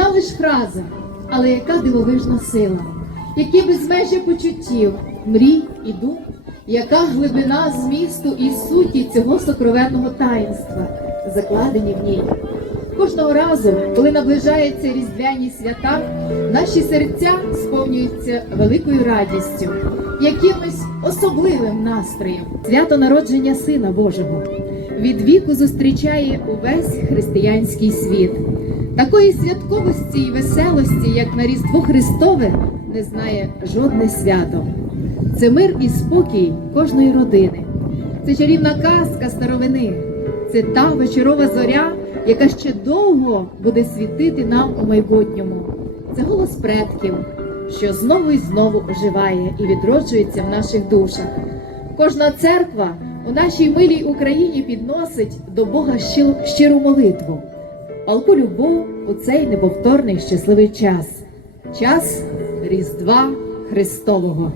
Одна лиш фраза, але яка дивовижна сила, які безмежі почуттів, мрій і дум, яка глибина змісту і суті цього сокровенного таїнства, закладені в ній. Кожного разу, коли наближаються різдвяні свята, наші серця сповнюються великою радістю, якимось особливим настроєм. Свято народження Сина Божого від віку зустрічає увесь християнський світ. Такої святковості і веселості, як на Різдво Христове, не знає жодне свято. Це мир і спокій кожної родини. Це чарівна казка старовини. Це та вечорова зоря, яка ще довго буде світити нам у майбутньому. Це голос предків, що знову і знову оживає і відроджується в наших душах. Кожна церква у нашій милій Україні підносить до Бога щиру молитву, палку любов у цей неповторний щасливий час, час Різдва Христового.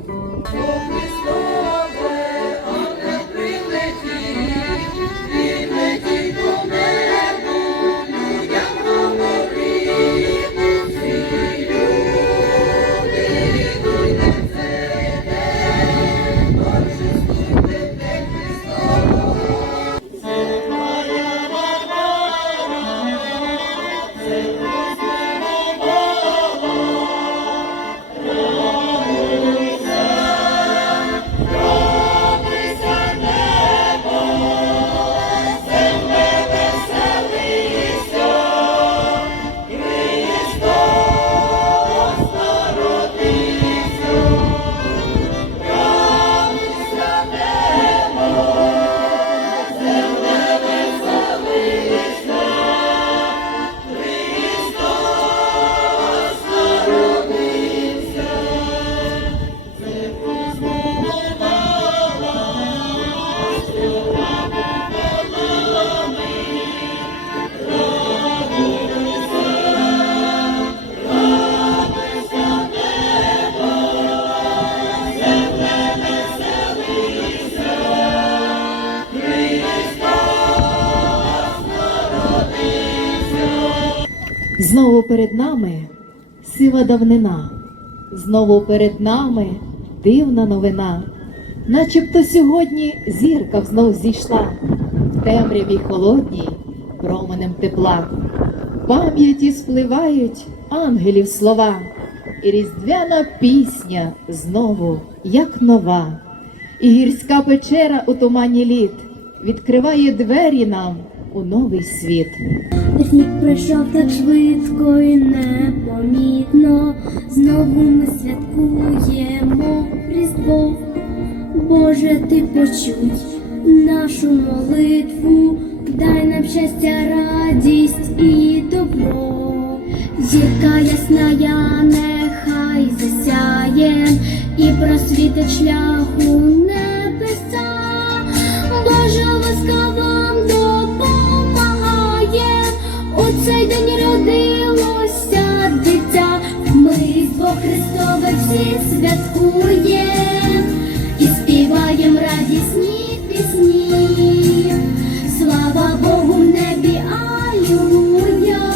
Знову перед нами сива давнина, знову перед нами дивна новина, начебто сьогодні зірка знов зійшла. В темряві холодній променем тепла. Пам'яті спливають ангелів слова, і різдвяна пісня знову як нова, і гірська печера у тумані літ відкриває двері нам у новий світ. Рік пройшов так швидко і непомітно, знову ми святкуємо Різдво. Боже, ти почуй нашу молитву, дай нам щастя, радість і добро. Зірка ясная, нехай засяє і просвітить шляху небеса. Божа ласка У цей день родилося дитя. Ми Різдво Христове всі святкуєм і співаєм радісні пісні. Слава Богу в небі, алілуя.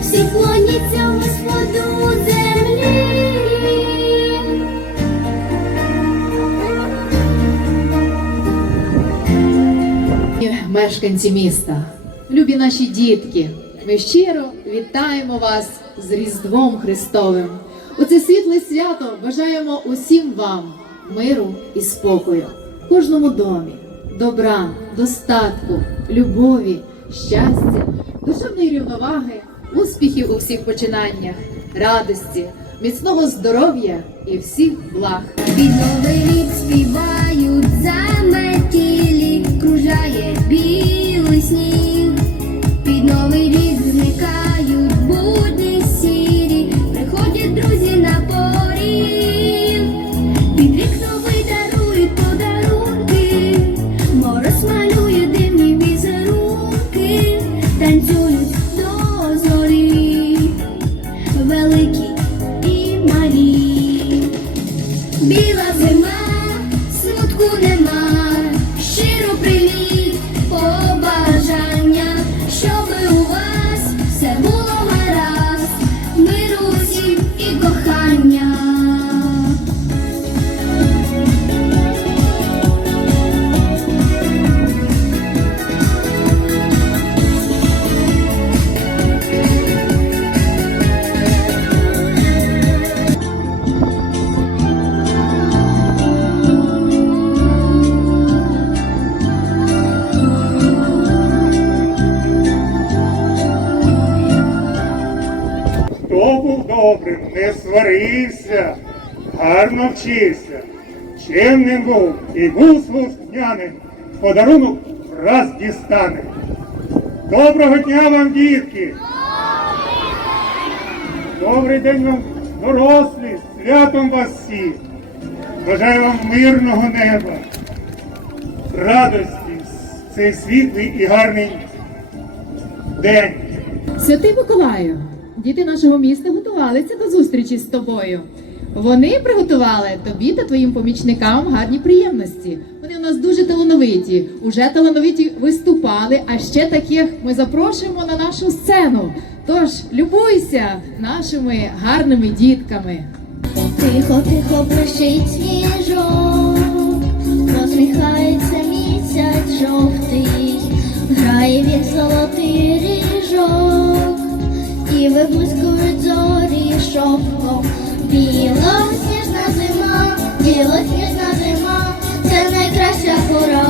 Всі клоняться Господу землі. Мешканці міста, любі наші дітки, ми щиро вітаємо вас з Різдвом Христовим. У це світле свято бажаємо усім вам миру і спокою, в кожному домі, добра, достатку, любові, щастя, душевної рівноваги, успіхів у всіх починаннях, радості, міцного здоров'я і всіх благ. Під новий рік співають кружає білий сніг. be гарно вчився, чемним був і був слухняним, подарунок раз дістане. Доброго дня вам, дітки! Добрий день вам, дорослі, святом вас всіх! Бажаю вам мирного неба, радості цей світлий і гарний день. Святий Миколаю, діти нашого міста готувалися до зустрічі з тобою. Вони приготували тобі та твоїм помічникам гарні приємності. Вони у нас дуже талановиті, уже талановиті виступали, а ще таких ми запрошуємо на нашу сцену. Тож любуйся нашими гарними дітками. Тихо, тихо блищить сніжок, посміхається місяць жовтий, грає він золотий ріжок, і виблискують зорі шовком. Білосніжна зима, білосніжна зима, це найкраща пора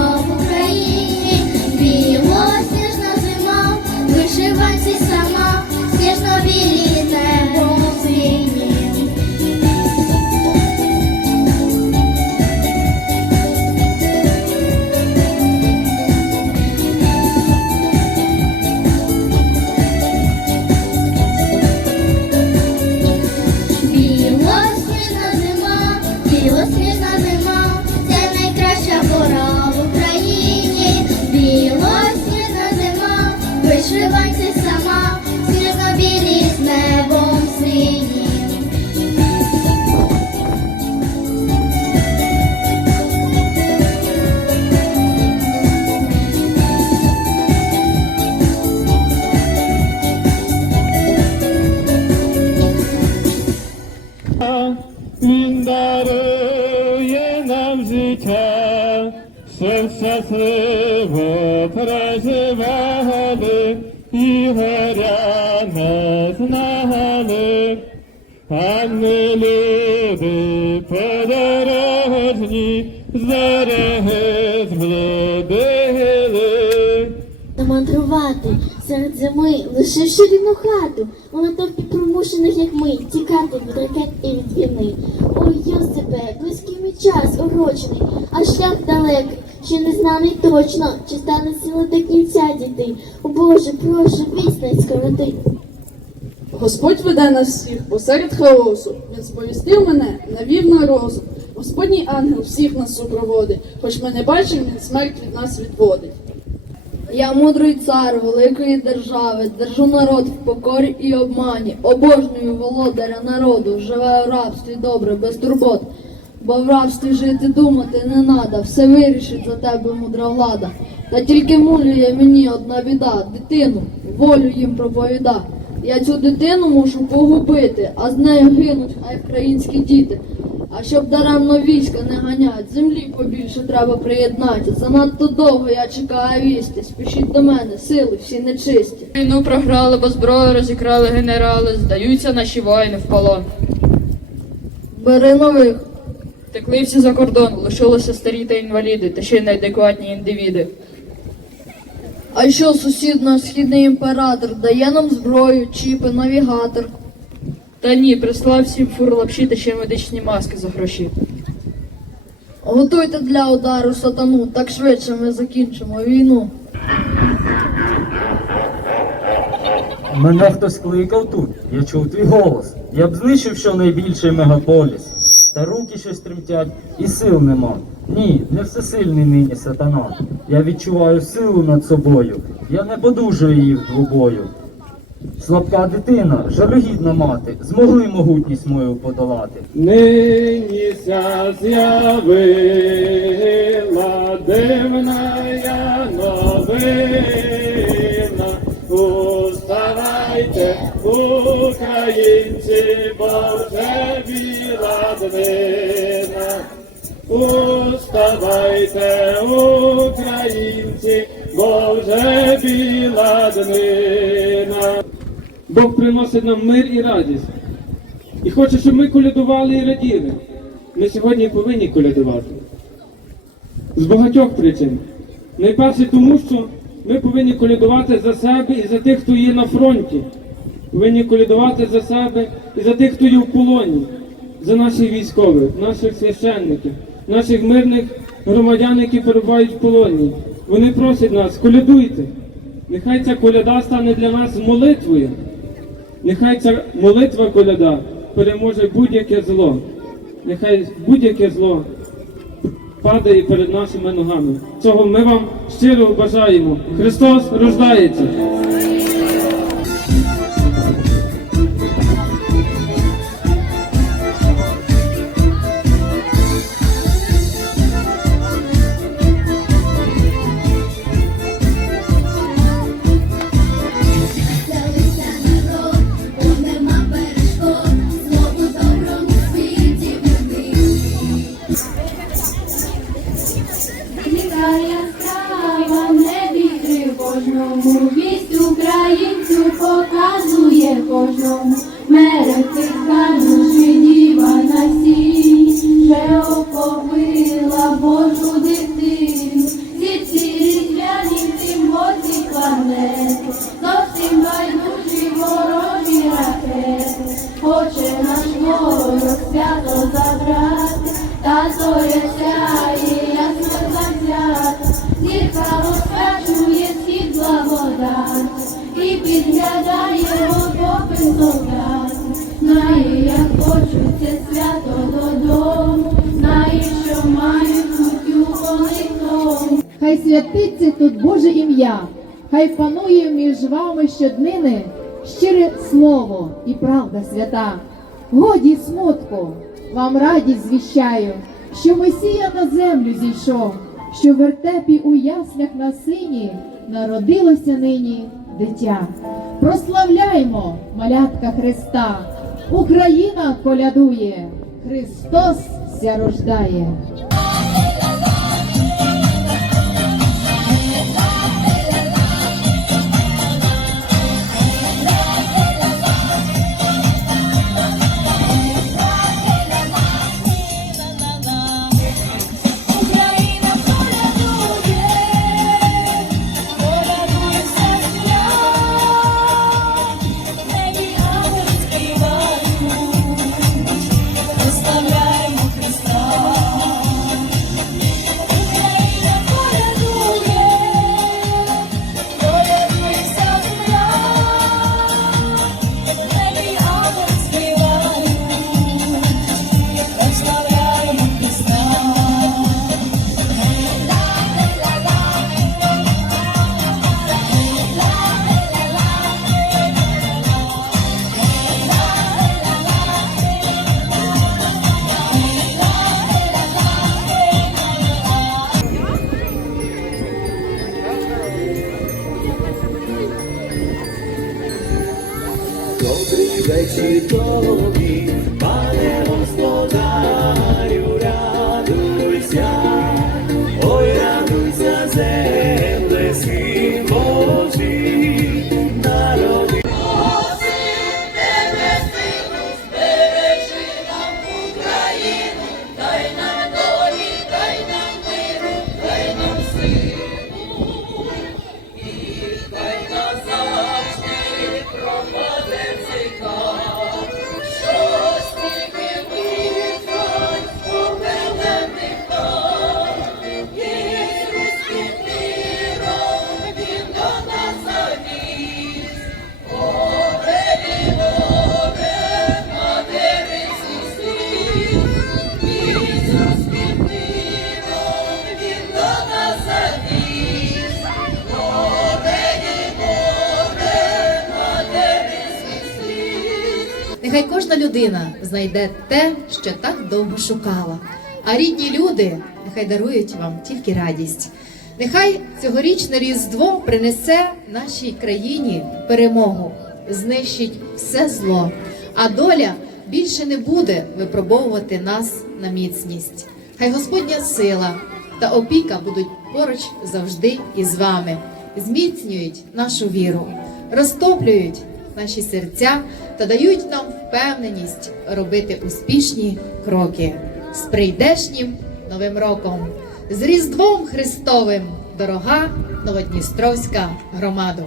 зблудили. Мандрувати серед зими, лишивши рідну хату, у натовпі примушених, як ми, тікати від ракет і від війни. Ой, Йосипе, близький мій час урочений, а шлях далекий, ще не знаний точно, чи стане сила до кінця дійти. О Боже, прошу, віснить скороти. Господь веде нас всіх посеред хаосу. Він сповістив мене, навів на розум. Господній ангел всіх нас супроводить, хоч ми не бачимо, він смерть від нас відводить. Я мудрий цар великої держави, держу народ в покорі і обмані, обожнюю володаря народу, живе в рабстві добре, без турбот. Бо в рабстві жити думати не надо, все вирішить за тебе мудра влада. Та тільки мулює мені одна біда, дитину, волю їм проповіда. Я цю дитину мушу погубити, а з нею гинуть хай українські діти. А щоб даремно війська не ганять, землі побільше треба приєднати. Занадто довго я чекаю вісті. Спішіть до мене, сили всі нечисті. Війну програли, бо зброю розікрали генерали, здаються наші воїни в полон. Бери нових. Текли всі за кордон, лишилися старі та інваліди, та ще й неадекватні індивіди. А що сусід наш східний імператор дає нам зброю, чіпи, навігатор. Та ні, прислав всім фур лапші та ще медичні маски за гроші. Готуйте для удару сатану, так швидше ми закінчимо війну. Мене хтось кликав тут, я чув твій голос. Я б знищив щонайбільший мегаполіс. Та руки щось тремтять і сил нема. Ні, не всесильний нині сатана. Я відчуваю силу над собою. Я не подужую її в двобою. Слабка дитина, жалюгідна мати, змогли могутність мою подолати. Нині ся з'явила дивна я новина. Уставайте, українці, бо вже біла. Уставайте, українці, бо біла днина. Бог приносить нам мир і радість. І хоче, щоб ми колядували і раділи. Ми сьогодні повинні колядувати. З багатьох причин. Найперше тому, що ми повинні колядувати за себе і за тих, хто є на фронті. повинні колядувати за себе і за тих, хто є в полоні, за наших військових, наших священників, наших мирних громадян, які перебувають в полоні. Вони просять нас, колядуйте. Нехай ця коляда стане для нас молитвою. Нехай ця молитва коляда переможе будь-яке зло. Нехай будь-яке зло падає перед нашими ногами. Цього ми вам щиро бажаємо. Христос рождається. Боці планети, зовсім байдужі ворожі ракети. Хоче наш ворог свято забрати, та зоря сяє ясно завзята, зірка розпечує схід благодать, і підглядає попи солдат. Знає, як хочеться свято додому, знає, що мають. Хай святиться тут Боже ім'я, хай панує між вами щоднини щире слово і правда свята. Годі смутку, вам радість звіщаю, що Месія на землю зійшов, що в вертепі у яслях на сині народилося нині дитя. Прославляймо малятка Христа, Україна колядує, Христос ся рождає. Добрий вечір тобі, Нехай кожна людина знайде те, що так довго шукала. А рідні люди нехай дарують вам тільки радість. Нехай цьогорічне Різдво принесе нашій країні перемогу, знищить все зло, а доля більше не буде випробовувати нас на міцність. Хай Господня сила та опіка будуть поруч завжди із вами, зміцнюють нашу віру, розтоплюють наші серця та дають нам впевненість робити успішні кроки з прийдешнім новим роком, з Різдвом Христовим, дорога Новодністровська громада.